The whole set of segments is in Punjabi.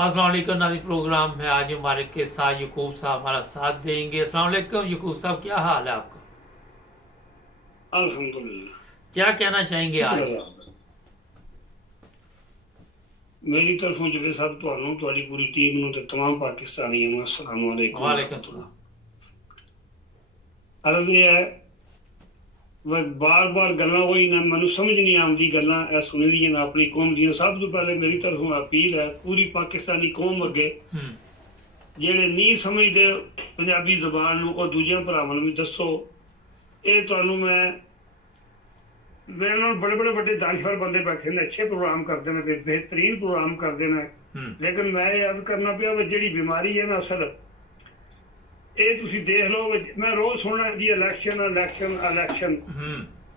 अस्सलाम वालेकुम नाज़रीन, प्रोग्राम है आज हमारे के साथ यकूब साहब हमारा साथ देंगे। अस्सलाम वालेकुम यकूब साहब, क्या हाल है आपका? अल्हम्दुलिल्लाह। क्या कहना चाहेंगे शुक्र आज? अल्लाह दा। मेरी तरफों जवेद साहब ਤੁਹਾਨੂੰ ਤੁਹਾਡੀ ਪੂਰੀ ਟੀਮ ਨੂੰ ਤੇ तमाम ਪਾਕਿਸਤਾਨੀਆਂ ਨੂੰ अस्सलाम वालेकुम वालेकुम रहमतुल्लाह। सलाम। अर्ज यह है वह बार बार गल्लां होई ना मैनू समझ नहीं आती गल्लां ए सुनी दियां ना अपनी कौम दियां। सब तो पहले मेरी तरफों अपील है पूरी पाकिस्तानी कौम अगे ਜਿਹੜੇ नहीं समझते पंजाबी जबान ਨੂੰ ਉਹ ਦੂਜਿਆਂ ਭਰਾਵਾਂ ਨੂੰ ਵੀ ਦੱਸੋ। ਇਹ ਤੁਹਾਨੂੰ मैं मेरे नाल बड़े बड़े बड़े दानशवर बंदे बैठे ने, अच्छे प्रोग्राम करते हैं, बेहतरीन प्रोग्राम करते हैं, लेकिन मैं याद करना पिया भी जी बीमारी है ना असल ये तुसी देख लो। मैं रोज सुनना जी इलेक्शन इलेक्शन इलेक्शन।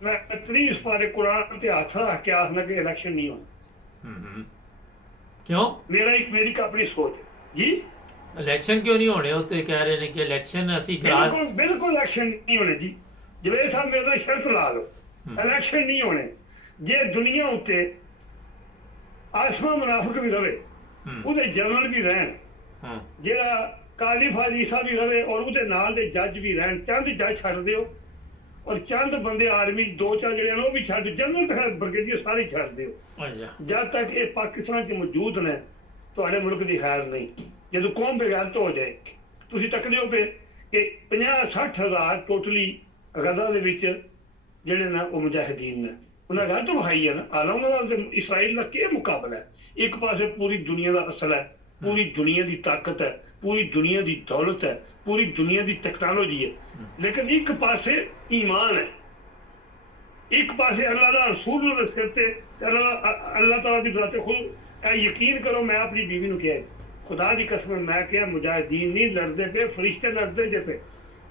मैं 30 पारे कुरान ते हाथ रख के आखना कि इलेक्शन नहीं होने। क्यों? मेरी अपनी सोच जी। इलेक्शन क्यों नहीं होने? होते कह रहे हैं कि इलेक्शन असी बिल्कुल बिल्कुल इलेक्शन नहीं होने जी। जवेद साहब मेरे नाल शर्त ला लो इलेक्शन नहीं होने। जे दुनिया उत्ते आसमा मुनाफिक भी रहे उहदे जनरल भी रहन, जेड़ा काजी फाजीसा भी रहे और उहदे नाल दे जज भी रहन, चंद जज छड्ड दिओ और चंद बंदे आर्मी दो चार जेड़े ने वो भी छड्ड, जनरल ते ब्रिगेडियर सारे छड्ड दिओ। जब तक ये पाकिस्तान च मौजूद ने तुहाडे मुल्क दी खैर नहीं। जदों कौम बेगैरत हो जाए तुसीं तकदे हो पे कि 50-60 हज़ार टोटली गजा दे विच ਜਿਹੜੇ ਨਾ ਉਹ ਮੁਜਾਹਿਦੀਨ ਨੇ ਉਹਨਾਂ ਗੱਲ ਤਾਂ ਵਿਖਾਈ ਹੈ ਨਾ। ਆਲਾ ਉਹਨਾਂ ਦਾ ਇਸਰਾਈਲ ਦਾ ਕੀ ਮੁਕਾਬਲਾ ਹੈ। ਇੱਕ ਪਾਸੇ ਪੂਰੀ ਦੁਨੀਆ ਦਾ ਅਸਲ ਹੈ, ਪੂਰੀ ਦੁਨੀਆ ਦੀ ਤਾਕਤ ਹੈ, ਪੂਰੀ ਦੁਨੀਆ ਦੀ ਦੌਲਤ ਹੈ, ਪੂਰੀ ਦੁਨੀਆ ਦੀ ਟੈਕਨੋਲੋਜੀ ਹੈ, ਲੇਕਿਨ ਇੱਕ ਪਾਸੇ ਈਮਾਨ ਹੈ, ਇੱਕ ਪਾਸੇ ਅੱਲਾਹ ਦਾ ਰਸੂਲ ਦੇ ਸਿਰ ਤੇ ਅੱਲਾਹ ਤਾਲਾ ਦੀ ਜ਼ਾਤ ਖੁਦ। ਇਹ ਯਕੀਨ ਕਰੋ ਮੈਂ ਆਪਣੀ ਬੀਵੀ ਨੂੰ ਕਿਹਾ खुदा की कसम मैं क्या मुजाहिदीन नहीं लड़ते पे, फरिश्ते लड़ते जे पे।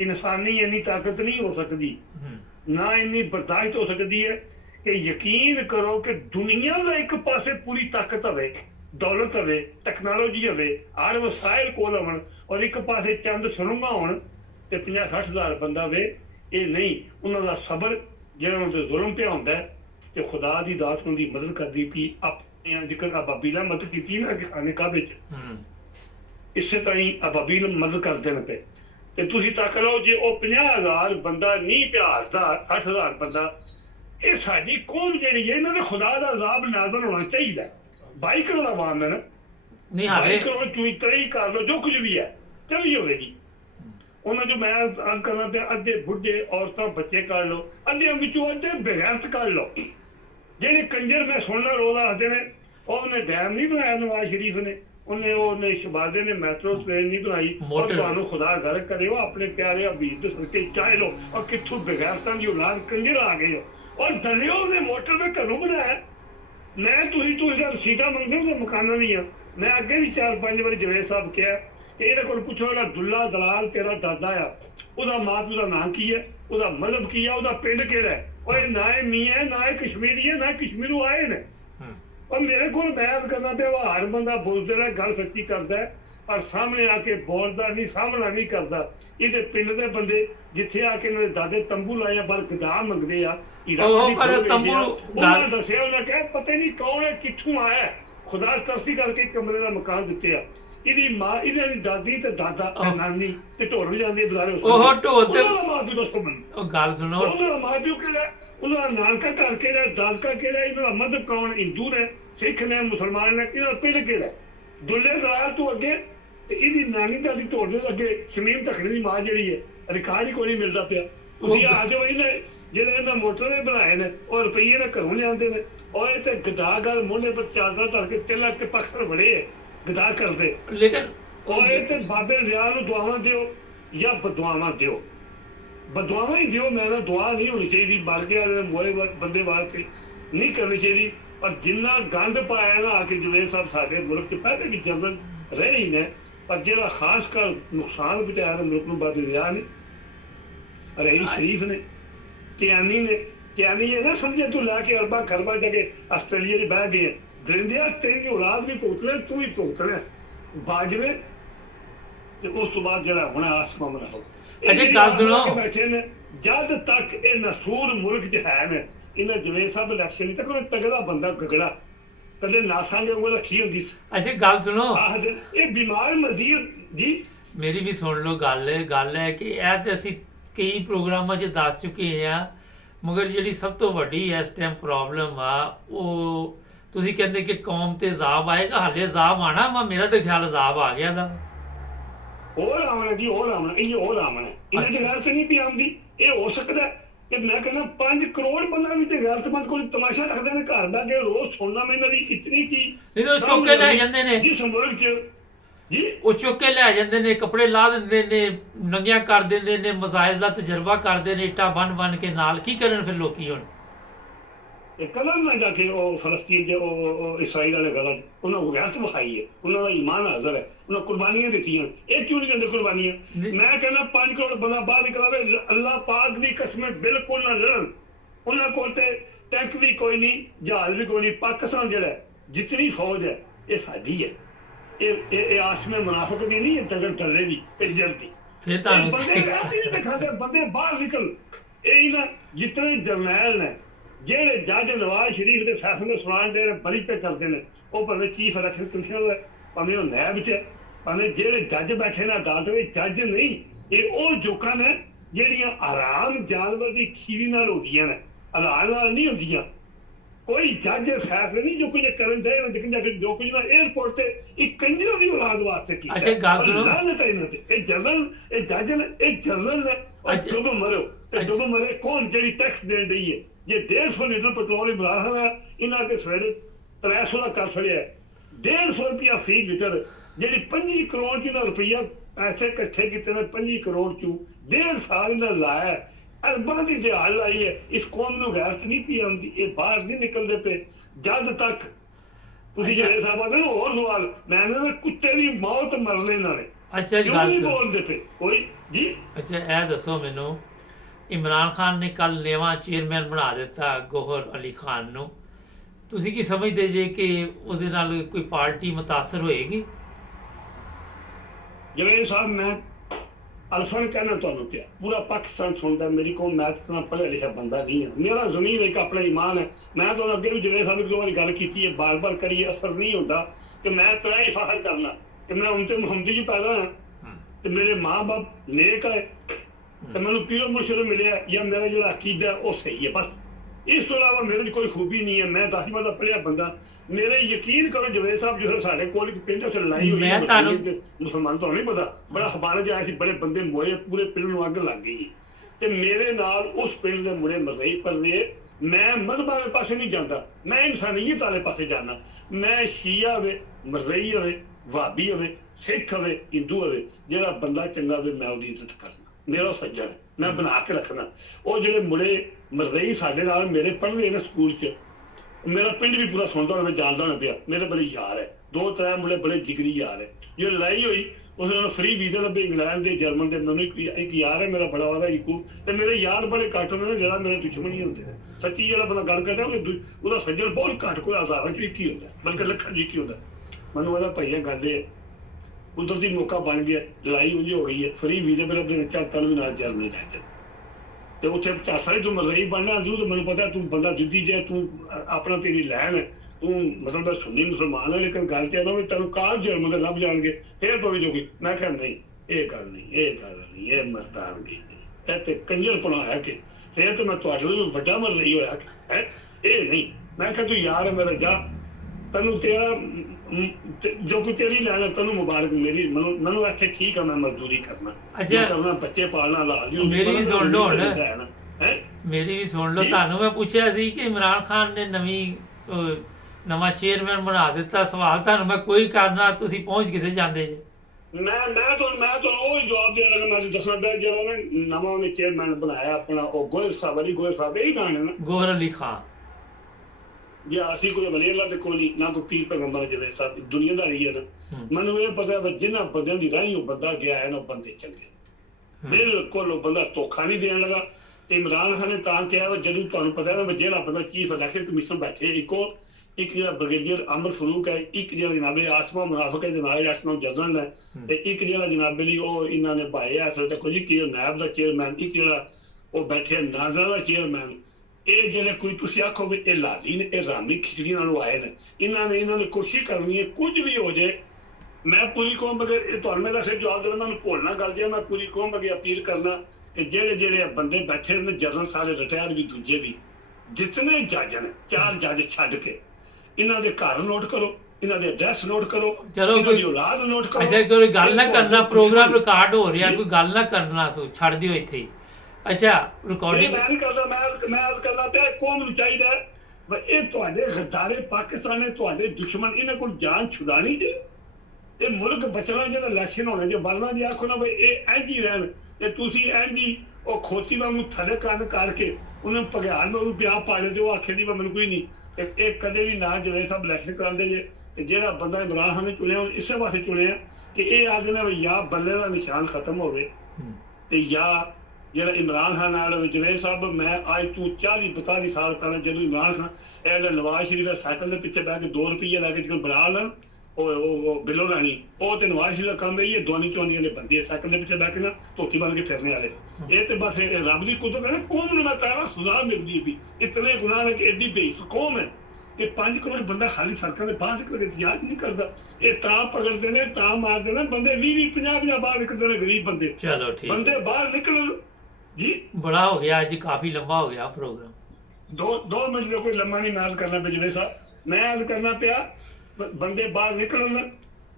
इंसानी इन्नी ताकत नहीं हो सकती ना इन्नी बर्दाश्त हो सकती है कि यकीन करो कि दुनिया का एक पासे पूरी ताकत होवे, दौलत होवे, टैक्नोलॉजी होवे, हर वसाइल कोल होवन और एक पासे चंद सुरंगा होण ते 50-60 हज़ार बंदा वे। ये नहीं उन्हां दा सबर जिहड़ा उन्हां ते जुल्म पिया हुंदा है ते खुदा दी दात उन्हां दी मदद करदी पई। अपने जिक्र अबाबीला मदद कीती ना कि खाने काबे च इसे तरह अबाबील मदद करते हैं पे। ते तुसी तक लो जे वो 50,000 बंदा नहीं प्यारदा 60 हज़ार बंदा, ये साडी कौम जेहड़ी है इन्हां दे खुदा दा अज़ाब नाज़िल होना चाहिए। 22 करोड़ आवाम है ना, नहीं 22 करोड़ चुई तरी कर लो जो कुछ भी है चली होगी। उन्होंने जो मैं अर्ज करना पे अद्धे बुढ़े औरतां बच्चे कर लो, अद्धे विचों अद्धे बेगैरत कर लो। जेहड़े कंजर मैं सुनना रोज आखते ने उन्हें डैम नहीं बनाया नवाज शरीफ ने, उन्हें शहबाजे ने मेट्रो ट्रेन नहीं बनाई और तुहानू खुदा गर्क करे हो अपने प्यारे हबीब दे सदके चाहे लो। और कित्थों बेगैरतां दी औलाद कंजर आ गए हो और दलियो ने मोटरवे घरों बनाया। मैं तुसीं दा रसीदा मंगदे हो मकानां दीयां। मैं अगे भी 4-5 बार जवेद साहब कहा कि इहदे कोल पुछो जेहड़ा दुल्ला दलाल तेरा दादा आ ਉਹਦਾ ਮਾਂ ਪਿਓ ਦਾ ਨਾਂ ਕੀ ਹੈ, ਉਹਦਾ ਮਜ਼ਹਬ ਕੀ ਹੈ, ਉਹਦਾ ਪਿੰਡ ਕਿਹੜਾ ਹੈ। ਉਹ ਨਾ ਇਹ ਮੀਆਂ ਹੈ ਨਾ ਇਹ ਕਸ਼ਮੀਰੀ ਹੈ ਨਾ ਕਸ਼ਮੀਰੋਂ ਆਏ ਨੇ। और मेरे को बहस करना पे हर बंदा बोलते रहे गल सच्ची करता है पर सामने आके बोलता नहीं, सामना नहीं करता। ये पिंड के बंदे जिथे आके इन्होंने दादे तंबू लाए पर गदा मंगते आ दसिया उन्हें कहा पता नहीं कौन है कित्थों आया, खुदा तरसी करके कमरे का मकान दिते आ। ਇਹਦੀ ਮਾਂ ਇਹਦੀ ਦਾਦੀ ਤੇ ਦਾਦਾ ਨਾਨੀ ਤੇ ਢੋਲ ਵੀ ਜਾਂਦੇ ਬਜ਼ਾਰੇ। ਉਹ ਢੋਲ ਤੇ ਮਾਂ ਪਿਓ ਦੱਸੋ ਮੈਨੂੰ, ਉਹ ਗੱਲ ਸੁਣੋ, ਉਹਦਾ ਮਾਂ ਪਿਓ ਕਿਹੜਾ, ਉਹਦਾ ਨਾਨਕਾ ਘਰ ਕਿਹੜਾ, ਦਾਦਕਾ ਕਿਹੜਾ, ਇਹਨਾਂ ਦਾ ਮਜ਼ਹਬ ਕੌਣ, ਹਿੰਦੂ ਨੇ, ਸਿੱਖ ਨੇ, ਮੁਸਲਮਾਨ ਨੇ, ਇਹਦਾ ਪਿੰਡ ਕਿਹੜਾ। ਦੁੱਲੇ ਦਲਾਲ ਤੋਂ ਅੱਗੇ ਤੇ ਇਹਦੀ ਨਾਨੀ ਦਾਦੀ ਢੋਲ ਦੇ ਅੱਗੇ ਸ਼ਮੀਮ ਧਖੜੀ ਦੀ ਮਾਂ ਜਿਹੜੀ ਹੈ ਰਿਕਾਰਡ ਹੀ ਕੋਈ ਨਹੀਂ ਮਿਲਦਾ ਪਿਆ। ਤੁਸੀਂ ਆ ਜਾਓ ਇਹਨੇ ਜਿਹੜੇ ਇਹਨਾਂ ਮੋਟਰਵੇ ਬਣਾਏ ਨੇ ਉਹ ਰੁਪਈਏ ਨੇ ਘਰੋਂ ਲਿਆਉਂਦੇ ਨੇ ਔਰ ਇਹ ਤੇ ਗਦਾਗਰ ਮੋਢੇ ਪਰ ਚਾਦਰਾਂ ਧਰ ਕੇ ਤਿਲਕ ਕੇ ਪੱਖਰ ਬੜੇ ਹੈ गदा करते। लेकिन बाबे रिया दुआवां दियो या बदुआवां दियो, बदुआवां ही दियो। मैं दुआ नहीं होनी चाहिए मर गया मोए बंदे वास्ते नहीं करनी चाहिए। पर जिन्ना गंद पाया ना आके जवेद साहब साडे मुल्क च पहले भी जनरल रहे ही ने पर जेड़ा खास कर नुकसान पहुंचाया ना मुल्क नूं बाबे रिया ने, रही शरीफ ने, कियानी ने। कियानी ये ना समझे तू लैके अरबा खरबा जगह आस्ट्रेलिया च बह गए दरिंदिया तेरी औलाद भी भुगतना तू भी भुगतना बाजवे ते उस तो बाद जड़ा होना आसमा मुनाफिक बैठे ने। जद तक ये नसूर मुल्क च है ने इन्हें जवेद साहब इलेक्शन तक टकदा बंदा गगड़ा कदे नासा ने वो रखी होंगी। अच्छा गल सुनो, ये बीमार मजीर जी मेरी भी सुन लो गल है कि ਇਹ ਤੇ ਅਸੀਂ ਕਈ ਪ੍ਰੋਗਰਾਮਾਂ 'ਚ ਦੱਸ ਚੁੱਕੇ ਹਾਂ, ਮਗਰ ਜਿਹੜੀ ਸਭ ਤੋਂ ਵੱਡੀ ਇਸ ਟਾਈਮ ਪ੍ਰੋਬਲਮ ਆ ਉਹ ਤੁਸੀਂ ਕਹਿੰਦੇ ਕਿ ਕੌਮ ਤੇ ਅਜ਼ਾਬ ਆਏਗਾ, ਹਾਲੇ ਅਜ਼ਾਬ ਆਣਾ ਵਾ, ਮੇਰਾ ਤਾਂ ਖਿਆਲ ਅਜ਼ਾਬ ਆ ਗਿਆ ਦਾ। ਹੋਰ ਆਉਣਾ ਜੀ, ਹੋਰ ਆਉਣਾ, ਇਹ ਹੋਰ ਆਉਣਾ, ਇਹਨਾਂ ਦੀ ਗੈਰਤ ਨਹੀਂ ਪਈ ਆਉਂਦੀ। ਇਹ ਹੋ ਸਕਦਾ ਕਿ ਮੈਂ ਕਹਿੰਦਾ 5 ਕਰੋੜ ਬੰਦਾ ਵੀ ਤੇ ਗੈਰਤਮੰਦ ਕੋਈ ਤਮਾਸ਼ਾ ਰੱਖਦੇ ਨੇ ਘਰ ਦਾ ਕਿ ਰੋਜ਼ ਸੁਣਨਾ ਮੈਂ ਇਹਨਾਂ ਦੀ ਇਤਨੀ ਕੀ ਨਹੀਂ ਤਾਂ ਚੁੱਕ ਕੇ ਲੈ ਜਾਂਦੇ ਨੇ ਜੀ ਮੁਲਕ ਚ ਜੀ, ਉਹ ਚੁੱਕ ਕੇ ਲੈ ਜਾਂਦੇ ਨੇ, ਕੱਪੜੇ ਲਾ ਦਿੰਦੇ ਨੇ, ਨੰਗੀਆਂ ਕਰ ਦਿੰਦੇ ਨੇ, ਮਜ਼ਾਇਲ ਦਾ ਤਜਰਬਾ ਕਰਦੇ ਨੇ ਇੱਟਾਂ ਬਣ ਕੇ ਨਾਲ। ਕੀ ਕਰਨ ਫਿਰ ਲੋਕੀ ਹੁਣ? ਕਲਰ ਨਾ ਜਾ ਕੇ ਉਹ ਫਲਸਤੀਨ ਦੇ ਉਹ ਇਸਰਾਈਲ ਵਾਲੇ ਗਲਤ, ਉਹਨਾਂ ਨੂੰ ਗੈਰਤ ਵਿਖਾਈ ਹੈ, ਉਹਨਾਂ ਦਾ ਈਮਾਨ ਹਾਜ਼ਰ ਹੈ, ਉਹਨਾਂ ਕੁਰਬਾਨੀਆਂ ਦਿੱਤੀਆਂ। ਇਹ ਕਿਉਂ ਨਹੀਂ ਕਹਿੰਦੇ ਕੁਰਬਾਨੀਆਂ? ਮੈਂ ਕਹਿੰਦਾ 5 ਕਰੋੜ ਬੰਦਾ ਬਾਹਰ ਨਿਕਲਾਵੇ, ਅੱਲਾਹ ਪਾਕ ਦੀ ਕਸਮ ਬਿਲਕੁਲ ਨਾ ਲੜਨ। ਉਹਨਾਂ ਕੋਲ ਤੇ ਟੈਂਕ ਵੀ ਕੋਈ ਨਹੀਂ, ਜਹਾਜ਼ ਵੀ ਕੋਈ ਨਹੀਂ। ਪਾਕਿਸਤਾਨ ਜਿਹੜਾ ਜਿਤਨੀ ਫੌਜ ਹੈ ਇਹ ਸਾਡੀ ਹੈ, ਇਹ ਆਸਮੇ ਮੁਨਾਫਿਕ ਦੀ ਨਹੀਂ, ਇਹ ਤਗੜ ਤੱਲੇ ਦੀ ਪਿੰਜਰ ਦੀ। ਬੰਦੇ ਗੈਰਤ ਨਹੀਂ ਦਿਖਾਉਂਦੇ, ਬੰਦੇ ਬਾਹਰ ਨਿਕਲ। ਇਹ ਨਾ ਜਿਤਨੇ ਜਰਨੈਲ ਨੇ ਜਿਹੜੇ ਜੱਜ ਨਵਾਜ਼ ਸ਼ਰੀਫ ਦੇ ਫੈਸਲੇ ਸੁਣਾਉਣ ਦੇ ਬਰੀ ਪੇ ਕਰਦੇ ਨੇ, ਉਹ ਭਾਵੇਂ ਚੀਫ ਇਲੈਕਸ਼ਨ ਕਮਿਸ਼ਨਰ ਹੈ, ਭਾਵੇਂ ਉਹ ਨੈਬ ਚ ਹੈ, ਭਾਵੇਂ ਜਿਹੜੇ ਜੱਜ ਬੈਠੇ ਨੇ ਅਦਾਲਤ ਵਿੱਚ, ਜੱਜ ਨਹੀਂ। ਇਹ ਉਹ ਜੋਕਾਂ ਨੇ ਜਿਹੜੀਆਂ ਆਰਾਮ ਜਾਨਵਰ ਦੀ ਖੀਰੀ ਨਾਲ ਹੁੰਦੀਆਂ ਨੇ, ਹਲਾਲ ਨਾਲ ਨਹੀਂ ਹੁੰਦੀਆਂ। ਕੋਈ ਜੱਜ ਫੈਸਲੇ ਨਹੀਂ ਜੋ ਕੁਝ ਕਰਨ ਦੇ ਜੋ ਕੁਝ ਨਾ 에ਅਰਪੋਰਟ ਤੇ ਇੱਕ ਕੰਜਰ ਦੀ ਔਲਾਦ ਵਾਸਤੇ ਕੀਤਾ। ਅੱਛਾ ਗੱਲ ਸੁਣੋ, ਇਹ ਜਨਰਲ, ਇਹ ਜੱਜ ਨੇ, ਇਹ ਜਨਰਲ ਨੇ। ਡੁੱਬ ਮਰੋ ਤੇ ਡੁੱਬ ਮਰੇ ਕੌਣ? ਜਿਹੜੀ ਟੈਕਸ ਦੇਣ ਡਈ ਹੈ। ਜੇ 150 ਲੀਟਰ ਪੈਟਰੋਲ ਇਮਰਾਨ ਖਾਨ ਇਹਨਾਂ ਕੇ ਸਵੇਰੇ 300 ਦਾ ਕਰ ਛੜਿਆ, 150 ਰੁਪਇਆ ਫੀ ਲੀਟਰ। ਜਿਹੜੀ 25 ਕਰੋੜ ਚ ਰੁਪਈਆ ਪੈਸੇ ਇਕੱਠੇ ਕੀਤੇ ਨੇ, 25 ਕਰੋੜ ਚੋਂ 1.5 ਸਾਲ ਇਹਨਾਂ ਲਾਇਆ, ਅਰਬਾਂ ਦੀ ਦਿਹਾੜ ਲਾਈ ਹੈ। ਇਸ ਕੌਮ ਨੂੰ ਗੈਰਤ ਨਹੀਂ ਪਈ ਆਉਂਦੀ, ਇਹ ਬਾਹਰ ਨਹੀਂ ਨਿਕਲਦੇ ਪਏ ਜਦ ਤੱਕ ਤੁਸੀਂ ਜਿਹੜੇ ਸਾਹਿਬ ਆਦੇ ਨਾ। ਹੋਰ ਸਵਾਲ ਮੈਂ ਕੁੱਤੇ ਦੀ ਮੌਤ ਮਰ ਲੈ ਇਹਨਾਂ ਨੇ, ਅੱਛਾ ਕਿਉਂ ਨਹੀਂ ਬੋਲਦੇ ਪਏ ਕੋਈ ਜੀ? ਅੱਛਾ ਇਹ ਦੱਸੋ ਮੈਨੂੰ, ਇਮਰਾਨ ਖਾਨ ਨੇ ਕੱਲ ਨਵਾਂ ਚੇਅਰਮੈਨ ਬਣਾ ਦਿੱਤਾ ਗੌਹਰ ਅਲੀ ਖਾਨ ਨੂੰ, ਤੁਸੀਂ ਕੀ ਸਮਝਦੇ ਜੇ ਕਿ ਉਹਦੇ ਨਾਲ ਕੋਈ ਪਾਰਟੀ ਮੁਤਾਸਰ ਹੋਏਗੀ? ਜਵੇਦ ਸਾਹਿਬ ਮੈਂ ਅਲਫਨ ਕਹਿਣਾ ਤੁਹਾਨੂੰ ਪਿਆ, ਪੂਰਾ ਪਾਕਿਸਤਾਨ ਸੁਣਦਾ ਮੇਰੀ ਕੌਮ। ਮੈਂ ਤਾਂ ਪੜ੍ਹਿਆ ਲਿਖਿਆ ਬੰਦਾ ਨਹੀਂ ਹਾਂ, ਮੇਰਾ ਜ਼ਮੀਨ ਇੱਕ ਆਪਣਾ ਈਮਾਨ ਹੈ। ਮੈਂ ਤੁਹਾਨੂੰ ਅੱਗੇ ਵੀ ਜਵੇਦ ਸਾਹਿਬ ਦੋ ਵਾਰੀ ਗੱਲ ਕੀਤੀ ਹੈ, ਬਾਰ ਕਰੀਏ, ਅਸਰ ਨਹੀਂ ਹੁੰਦਾ ਕਿ ਮੈਂ ਤਰਾ ਹੀ ਫਖਰ ਕਰਨਾ ਕਿ ਮੈਂ ਹੁਣ ਤੇ ਮੁਹੰਮਦੀ ਜੀ ਪੈਦਾ ਹਾਂ ਤੇ ਮੇਰੇ ਮਾਂ ਬਾਪ ਨੇਕ ਹੈ ਤੇ ਮੈਨੂੰ ਪੀਰੋ ਮੁਰਸ਼ਿਦ ਮਿਲਿਆ, ਜਾਂ ਮੇਰਾ ਜਿਹੜਾ ਅਕੀਦਾ ਉਹ ਸਹੀ ਹੈ, ਬਸ। ਇਸ ਤੋਂ ਇਲਾਵਾ ਮੇਰੇ 'ਚ ਕੋਈ ਖੂਬੀ ਨਹੀਂ ਹੈ। ਮੈਂ 10ਵੀਂ ਦਾ ਪੜ੍ਹਿਆ ਬੰਦਾ। ਮੇਰੇ ਯਕੀਨ ਕਰੋ ਜਵੇਦ ਸਾਹਿਬ, ਜੋ ਸਾਡੇ ਕੋਲ ਇੱਕ ਪਿੰਡ ਉੱਥੇ ਲੜਾਈ ਹੋਈ ਹੈ ਮੁਸਲਮਾਨ, ਤੁਹਾਨੂੰ ਨਹੀਂ ਪਤਾ, ਬੜਾ ਅਖਬਾਰਾਂ 'ਚ ਆਇਆ ਸੀ, ਬੜੇ ਬੰਦੇ ਮੋਏ, ਪੂਰੇ ਪਿੰਡ ਨੂੰ ਅੱਗ ਲੱਗ ਗਈ ਤੇ ਮੇਰੇ ਨਾਲ ਉਸ ਪਿੰਡ ਦੇ ਮੁੰਡੇ ਮਰਜ਼ਈ ਪਰਦੇ। ਮੈਂ ਮਜ਼ਹਬਾਂ ਦੇ ਪਾਸੇ ਨਹੀਂ ਜਾਂਦਾ, ਮੈਂ ਇਨਸਾਨੀਅਤ ਵਾਲੇ ਪਾਸੇ ਜਾਂਦਾ। ਮੈਂ ਸ਼ੀਆ ਹੋਵੇ, ਮਰਜ਼ਈ ਹੋਵੇ, ਵਾਬੀ ਹੋਵੇ, ਸਿੱਖ ਹੋਵੇ, ਹਿੰਦੂ ਹੋਵੇ, ਜਿਹੜਾ ਬੰਦਾ ਚੰਗਾ ਹੋਵੇ ਮੈਂ ਉਹਦੀ ਇੱਜ਼ਤ ਕਰਨਾ, ਮੇਰਾ ਸੱਜਣ ਮੈਂ ਬਣਾ ਕੇ ਰੱਖਣਾ। ਉਹ ਜਿਹੜੇ ਮੁੰਡੇ ਮਰਜ਼ਈ ਸਾਡੇ ਨਾਲ ਮੇਰੇ ਪੜ੍ਹਦੇ ਨੇ ਸਕੂਲ 'ਚ, ਮੇਰਾ ਪਿੰਡ ਵੀ ਪੂਰਾ ਸੁਣਦਾ ਹੋਣਾ, ਮੈਂ ਜਾਣਦਾ ਹੋਣਾ ਪਿਆ, ਮੇਰੇ ਬੜੇ ਯਾਰ ਹੈ, 2-3 ਮੁੰਡੇ ਬੜੇ ਜਿਗਰੀ ਯਾਰ ਹੈ। ਜੇ ਲੜਾਈ ਹੋਈ ਉਸ ਨੂੰ ਫ੍ਰੀ ਵੀਜ਼ਾ ਲੱਭੇ ਇੰਗਲੈਂਡ ਦੇ, ਜਰਮਨ ਦੇ। ਮੈਨੂੰ ਇੱਕ ਯਾਰ ਹੈ ਮੇਰਾ ਬੜਾ ਵਾਦਾ ਇਕੂ, ਤੇ ਮੇਰੇ ਯਾਰ ਬੜੇ ਘੱਟ ਹੁੰਦੇ ਨੇ ਜਿਹੜਾ ਮੇਰੇ ਦੁਸ਼ਮਣ ਹੀ ਹੁੰਦੇ ਨੇ। ਸੱਚੀ ਜਿਹੜਾ ਬੰਦਾ ਗੱਲ ਕਰਦਾ ਉਹਦਾ ਸੱਜਣ ਬਹੁਤ ਘੱਟ, ਕੋਈ ਹਜ਼ਾਰਾਂ 'ਚ ਇੱਕ ਹੀ ਹੁੰਦਾ, ਬਲਕਿ ਲੱਖਾਂ 'ਚ ਇੱਕ ਹੀ ਹੁੰਦਾ। ਮੈਨੂੰ ਉਹਦਾ ਭਾਈਆ ਗੱਲ ਇਹ ਕੁਦਰਤੀ ਮੌਕਾ ਬਣ ਗਿਆ, ਲੜਾਈ ਉਂਝ ਹੋ ਗਈ ਹੈ, ਫ੍ਰੀ ਵੀਜ਼ੇ ਮੇਰੇ ਲੱਭਦੇ ਨੇ, ਚੱਲ ਤੈਨੂੰ ਵੀ ਨਾਲ ਜਰਮਨੀ ਲੈ ਚੱਲ ਤੇ ਉੱਥੇ ਸਾਰੇ ਤੂੰ ਮਰਜ਼ਈ ਬਣਨਾ ਆਉਂਦੀ। ਤੇ ਮੈਨੂੰ ਪਤਾ ਤੂੰ ਬੰਦਾ ਜਿੱਦੀ ਜੇ ਤੂੰ ਆਪਣਾ ਤੇਰੀ ਲੈਣ, ਤੂੰ ਮਤਲਬ ਸੁੰਨੀ ਮੁਸਲਮਾਨ ਹੈ, ਲੇਕਿਨ ਗੱਲ ਤੇ ਨਾ ਵੀ ਤੈਨੂੰ ਕਾਲ ਜਰਮਨ ਦੇ ਲੱਭ ਜਾਣਗੇ, ਫੇਰ ਪਵੇ ਜੋ ਕੋਈ। ਮੈਂ ਕਿਹਾ ਨਹੀਂ, ਇਹ ਗੱਲ ਨਹੀਂ, ਇਹ ਮਰਦਾਨਗੀ ਨਹੀਂ, ਇਹ ਤੇ ਕੰਜਰਪਣਾ ਹੈ ਕਿ ਫੇਰ ਤੇ ਮੈਂ ਤੁਹਾਡੇ ਤੋਂ ਵੀ ਵੱਡਾ ਮਰਜ਼ਈ ਹੋਇਆ ਕਿ ਹੈ ਇਹ ਨਹੀਂ। ਮੈਂ ਕਿਹਾ ਤੂੰ ਯਾਰ ਮੇਰਾ ਜਾ, ਤੈਨੂੰ ਤੇਰਾ ਜੋ ਕੋਈ ਤੇਰੀ ਲੈਣਾ ਤੈਨੂੰ ਮੁਬਾਰਕ। ਮੈਨੂੰ ਇੱਥੇ ਠੀਕ ਆ, ਮੈਂ ਮਜ਼ਦੂਰੀ ਕਰਨਾ ਕਰਨਾ, ਬੱਚੇ ਪਾਲਣਾ, ਲਾ ਮੇਰੀ ਵੀ ਸੁਣ ਲਓ ਹੁਣ, ਮੇਰੀ ਵੀ ਸੁਣ ਲਓ। ਤੁਹਾਨੂੰ ਮੈਂ ਪੁੱਛਿਆ ਸੀ ਕਿ ਇਮਰਾਨ ਖਾਨ ਨੇ ਨਵਾਂ ਚੇਅਰਮੈਨ ਬਣਾ ਦਿੱਤਾ, ਸਵਾਲ ਤੁਹਾਨੂੰ ਮੈਂ ਕੋਈ ਕਰਨਾ, ਤੁਸੀਂ ਪਹੁੰਚ ਕਿਤੇ ਜਾਂਦੇ ਜੇ? ਮੈਂ ਤੁਹਾਨੂੰ ਉਹ ਹੀ ਜਵਾਬ ਦੇਣ ਲੱਗਾ। ਮੈਂ ਦੱਸਣਾ ਪਿਆ ਜਿਹੜਾ ਉਹਨੇ ਨਵਾਂ ਉਹਨੇ ਚੇਅਰਮੈਨ ਬਣਾਇਆ ਆਪਣਾ, ਉਹ ਗੋਇਲ ਸਾਹਿਬ ਇਹੀ ਗਾਣੇ ਨਾ, ਗੌਹਰ ਅਲੀ ਖਾਨ। ਜੇ ਅਸੀਂ ਕੋਈ ਵਲੀ ਅੱਲਾ ਤੇ ਕੋਈ ਨਾ ਕੋਈ ਪੀਰ ਪੈਗੰਬਰ ਜਿਵੇਂ ਸਾਡੀ ਦੁਨੀਆਦਾਰੀ ਹੈ ਨਾ, ਮੈਨੂੰ ਇਹ ਪਤਾ ਵੀ ਜਿਨ੍ਹਾਂ ਬੰਦਿਆਂ ਦੀ ਰਾਹੀਂ ਉਹ ਬੰਦਾ ਗਿਆ ਹੈ ਨਾ, ਉਹ ਬੰਦੇ ਚੰਗੇ ਬਿਲਕੁਲ। ਉਹ ਬੰਦਾ ਧੋਖਾ ਨਹੀਂ ਦੇਣ ਲੱਗਾ। ਤੇ ਇਮਰਾਨ ਖਾਨ ਨੇ ਤਾਂ ਕਿਹਾ ਜਦੋਂ ਤੁਹਾਨੂੰ ਪਤਾ ਨਾ ਜਿਹੜਾ ਬੰਦਾ ਚੀਫ ਇਲੈਕਸ਼ਨ ਕਮਿਸ਼ਨ ਬੈਠੇ, ਇੱਕ ਜਿਹੜਾ ਬ੍ਰਿਗੇਡੀਅਰ ਅਮਰ ਫਰੂਕ ਹੈ, ਇੱਕ ਜਿਹੜਾ ਜਨਾਬੇ ਆਸਮਾ ਮੁਨਾਫਿਕ ਦੇ ਨਾਲ ਲੈਫਟੀਨੈਂਟ ਜਨਰਲ ਹੈ, ਤੇ ਇੱਕ ਜਿਹੜਾ ਜਨਾਬੇ ਲਈ ਉਹ ਇਹਨਾਂ ਨੇ ਭਾਏ ਇਸ ਵੇਲੇ ਕੁਝ ਕੀ ਨਾਇਬ ਦਾ ਚੇਅਰਮੈਨ, ਇੱਕ ਜਿਹੜਾ ਉਹ ਬੈਠੇ ਨਾਜ਼ਰਾ ਦਾ ਚੇਅਰਮੈਨ। ਇਹ ਜਿਹੜੇ ਕੋਈ ਤੁਸੀਂ ਆਖੋ ਵੀ ਇਹ ਲਾਲੀ ਨੇ, ਇਹ ਰਾਮੀ ਖਿਚੜੀ ਨਾਲੋਂ ਆਏ ਨੇ, ਇਹਨਾਂ ਨੇ ਕੋਸ਼ਿਸ਼ ਕਰਨੀ ਹੈ ਕੁਝ ਵੀ ਹੋ ਜੇ। ਮੈਂ ਪੂਰੀ ਕੌਮ ਅਗੇ ਇਹ ਤੁਹਾਨੂੰ ਮੇਰਾ ਸਿਰ ਜਵਾਬ ਦੇਣਾ, ਮੈਨੂੰ ਭੁੱਲਣਾ ਗੱਲ ਜੇ। ਮੈਂ ਪੂਰੀ ਕੌਮ ਅਗੇ ਅਪੀਲ ਕਰਨਾ ਕਿ ਜਿਹੜੇ ਬੰਦੇ ਬੈਠੇ ਨੇ ਜਨਰਲ ਸਾਰੇ ਰਿਟਾਇਰ ਵੀ ਦੂਜੇ ਵੀ, ਜਿਤਨੇ ਜੱਜ ਨੇ 4 ਜੱਜ ਛੱਡ ਕੇ ਇਹਨਾਂ ਦੇ ਘਰ ਨੋਟ ਕਰੋ, ਇਹਨਾਂ ਦੇ ਐਡਰੈਸ ਨੋਟ ਕਰੋ, ਚਲੋ ਇਹਨਾਂ ਦੀ ਔਲਾਦ ਨੋਟ ਕਰੋ। ਅੱਛਾ ਕੋਈ ਗੱਲ ਨਾ ਕਰਨਾ, ਪ੍ਰੋਗਰਾਮ ਰਿਕਾਰਡ ਹੋ ਰਿਹਾ, ਕੋਈ ਗੱਲ ਨਾ ਕਰਨਾ, ਸੋ ਛੱਡ ਦਿਓ ਇੱਥੇ ਹੀ। ਅੱਛਾ ਰਿਕਾਰਡਿੰਗ ਮੈਂ ਨਹੀਂ ਕਰਦਾ, ਮੈਂ ਅੱਜ ਕਰਨਾ ਪਿਆ। ਕੌਮ ਨੂੰ ਚਾਹੀਦਾ ਵੀ ਇਹ ਤੁਹਾਡੇ ਗਦਾਰੇ ਪਾਕਿਸਤਾਨ ਨੇ, ਤੁਹਾਡੇ ਦੁਸ਼ਮਣ, ਇਹਨਾਂ ਕੋਲ ਜਾਨ ਛੁਡਾਣੀ ਜੇ। ਇਹ ਮੁਲਕ ਬਚਣਾ ਜਿਹਦਾ ਇਲੈਕਸ਼ਨ ਹੋਣਾ ਜੇ, ਮਰਨਾ ਜੇ ਆਖੋ ਨਾ ਵੀ ਇਹ ਇੰਝ ਹੀ ਰਹਿਣ ਤੇ ਤੁਸੀਂ ਇੰਝ ਹੀ ਉਹ ਖੋਤੀ ਵਾਂਗੂ ਥੱਲੇ ਕੰਨ ਕਰਕੇ ਉਹਨੂੰ ਭਗਿਆਨ ਨੂੰ ਪਿਆ ਪਾਲੇ ਤੇ ਉਹ ਆਖੇ ਦੀ ਮੈਨੂੰ ਕੋਈ ਨਹੀਂ। ਤੇ ਇਹ ਕਦੇ ਵੀ ਨਾ ਜਵੇ ਸਭ ਇਲੈਕਸ਼ਨ ਕਰਾਉਂਦੇ ਜੇ। ਤੇ ਜਿਹੜਾ ਬੰਦਾ ਇਮਰਾਨ ਖਾਨ ਨੇ ਚੁਣਿਆ ਇਸੇ ਵਾਸਤੇ ਚੁਣਿਆ ਕਿ ਇਹ ਆਖਦੇ ਨੇ ਵੀ ਜਾਂ ਬੱਲੇ ਦਾ ਨਿਸ਼ਾਨ ਖਤਮ ਹੋਵੇ ਤੇ ਜਾਂ ਜਿਹੜਾ ਇਮਰਾਨ ਖਾਨ ਨਾਲ ਜਵੇਦ ਸਾਹਿਬ, ਮੈਂ ਅੱਜ ਤੋਂ 40-42 ਸਾਲ ਪਹਿਲਾਂ ਜਦੋਂ ਇਮਰਾਨ ਖਾਨ ਇਹ ਨਵਾਜ਼ ਸ਼ਰੀਫ ਦੇ ਸਾਈਕਲ ਦੇ ਪਿੱਛੇ ਬਹਿ ਕੇ 2 ਰੁਪਏ ਲੈ ਕੇ ਜਦੋਂ ਬਣਾ ਲੈਣ ਉਹ ਬਿੱਲੋ ਰਾਣੀ, ਉਹ ਤੇ ਨਵਾਜ਼ ਸ਼ਰੀਫ ਦਾ ਕੰਮ ਹੈ। ਇਹ ਦੋਨੀ ਚੌਂਦੀਆਂ ਦੇ ਬੰਦੇ ਸਾਈਕਲ ਦੇ ਪਿੱਛੇ ਬਹਿ ਕੇ ਨਾ ਧੋਤੀ ਬਣ ਕੇ ਫਿਰਨੇ ਵਾਲੇ। ਇਹ ਤੇ ਬਸ ਰੱਬ ਦੀ ਕੁਦਰਤ ਹੈ ਨਾ। ਕੌਮ ਨੂੰ ਮੈਂ ਤਾਰਾ ਸੁਝਾ ਮਿਲਦੀ ਵੀ ਇਤਨੇ ਗੁਨਾਹ ਨੇ ਕਿ ਐਡੀ ਬੇਇੱਜ਼ਤ ਕੌਮ ਹੈ ਕਿ 5 ਕਰੋੜ ਬੰਦਾ ਖਾਲੀ ਸੜਕਾਂ ਦੇ ਬਾਹਰ ਨਿਕਲ ਕੇ ਯਾਦ ਨਹੀਂ ਕਰਦਾ। ਇਹ ਤਾਂ ਪਕੜਦੇ ਨੇ, ਤਾਂ ਮਾਰਦੇ ਨੇ ਬੰਦੇ। 20-20 50-50 ਬਾਹਰ ਨਿਕਲਦੇ ਨੇ ਗਰੀਬ ਬੰਦੇ। ਚਲੋ ਠੀਕ, ਬੰਦੇ ਬਾਹਰ ਨਿਕਲਣ ਜੀ। ਬੜਾ ਹੋ ਗਿਆ ਅੱਜ, ਕਾਫੀ ਲੰਬਾ ਹੋ ਗਿਆ ਪ੍ਰੋਗਰਾਮ। 2 ਮਿੰਟ ਦਾ ਕੋਈ ਲੰਮਾ ਨਹੀਂ ਮੈਂ ਕਰਨਾ ਪਿਆ ਜਵੇ ਸਾਹਿਬ। ਮੈਂ ਅੱਜ ਕਰਨਾ ਪਿਆ ਬੰਦੇ ਬਾਹਰ ਨਿਕਲਣ।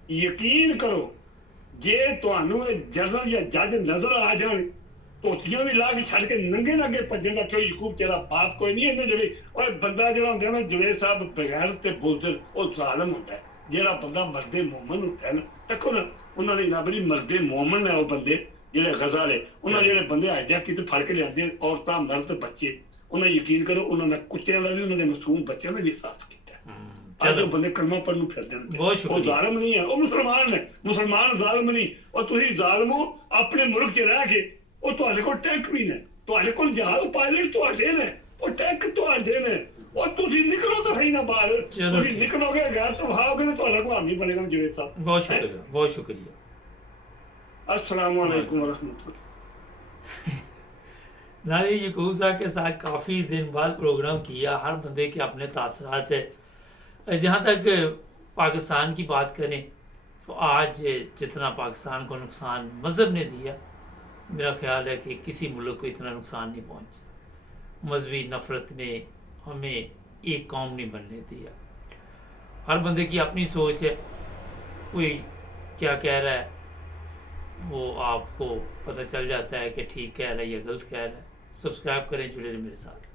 ਯਕੀਨ ਕਰੋ ਜੇ ਤੁਹਾਨੂੰ ਇਹ ਜਨਰਲ ਜਾਂ ਜੱਜ ਨਜ਼ਰ ਆ ਜਾਣ, ਧੋਤੀਆਂ ਵੀ ਲਾ ਕੇ ਛੱਡ ਕੇ ਨੰਗੇ ਨਾਲ ਅੱਗੇ ਭੱਜਣ ਦਾ ਕੋਈ ਯਕੂਬ ਤੇਰਾ ਬਾਪ ਕੋਈ ਨਹੀਂ। ਇਹਨੇ ਜਿਵੇਂ ਉਹ ਬੰਦਾ ਜਿਹੜਾ ਹੁੰਦਾ ਨਾ ਜਵੇਦ ਸਾਹਿਬ ਬਗੈਰ ਤੇ ਬੁਜ਼ਦਿਲ, ਉਹ ਜ਼ਾਲਮ ਹੁੰਦਾ। ਜਿਹੜਾ ਬੰਦਾ ਮਰਦੇ ਮੋਮਨ ਹੁੰਦਾ ਨਾ, ਦੇਖੋ ਨਾ ਉਹਨਾਂ ਨੇ ਨਾ ਬੜੀ ਮਰਦੇ ਮੋਮਨ ਨੇ ਉਹ ਬੰਦੇ ਜਿਹੜੇ ਗਜ਼ਾ ਵਾਲੇ, ਉਹਨਾਂ ਜਿਹੜੇ ਬੰਦੇ ਆਇਦਾ ਕਿਤੇ ਫੜ ਕੇ ਲਿਆਂਦੇ ਔਰਤਾਂ ਮਰਦ ਬੱਚੇ, ਉਹਨਾਂ ਯਕੀਨ ਕਰੋ ਉਹਨਾਂ ਦਾ ਕੁੱਤਿਆਂ ਦਾ ਵੀ, ਉਹਨਾਂ ਦੇ ਮਾਸੂਮ ਬੱਚਿਆਂ ਦਾ ਵੀ ਸਾਥ ਕੀਤਾ। ਅੱਜ ਉਹ ਬੰਦੇ ਕਲਮਾ ਪੜ੍ਹਨ ਨੂੰ ਫਿਰਦੇ ਨੇ। ਉਹ ਜ਼ਾਲਮ ਨਹੀਂ ਹੈ, ਉਹ ਮੁਸਲਮਾਨ ਨੇ। ਮੁਸਲਮਾਨ ਜ਼ਾਲਮ ਨਹੀਂ। ਉਹ ਤੁਸੀਂ ਜ਼ਾਲਮ ਹੋ ਆਪਣੇ ਮੁਲਕ 'ਚ ਰਹਿ ਕੇ। ਉਹ ਤੁਹਾਡੇ ਕੋਲ ਟੈਂਕ ਵੀ ਨੇ, ਤੁਹਾਡੇ ਕੋਲ ਜਹਾਜ਼ ਪਾਇਲਟ ਤੁਹਾਡੇ ਨੇ, ਉਹ ਟੈਂਕ ਤੁਹਾਡੇ ਨੇ। ਉਹ ਤੁਸੀਂ ਨਿਕਲੋ ਤਾਂ ਸਹੀ ਨਾ ਬਾਹਰ। ਤੁਸੀਂ ਨਿਕਲੋਗੇ ਗੈਰ ਤੋਂ ਵਹਾਓਗੇ ਤਾਂ ਤੁਹਾਡਾ ਕੋਈ ਨਹੀਂ ਬਣੇਗਾ ਜਵੇਦ ਸਾਹਿਬ। ਬਹੁਤ ਸ਼ੁਕਰੀਆ, ਬਹੁਤ ਸ਼ੁਕਰੀਆ। अस्सलाम वालेकुम वरहमतुल्लाह। नानी यकूब साहब के साथ काफ़ी दिन बाद प्रोग्राम किया। हर बंदे के अपने तासरात है। जहाँ तक पाकिस्तान की बात करें तो आज जितना पाकिस्तान को नुकसान मज़हब ने दिया, मेरा ख्याल है कि किसी मुल्क को इतना नुकसान नहीं पहुँचा। मजहबी नफ़रत ने हमें एक कौम नहीं बनने दिया। हर बंदे की अपनी सोच है, कोई क्या कह रहा है वो आपको पता चल जाता है कि ठीक कह रहा है या गलत कह रहा है। सब्सक्राइब करें, जुड़े रहे मेरे साथ।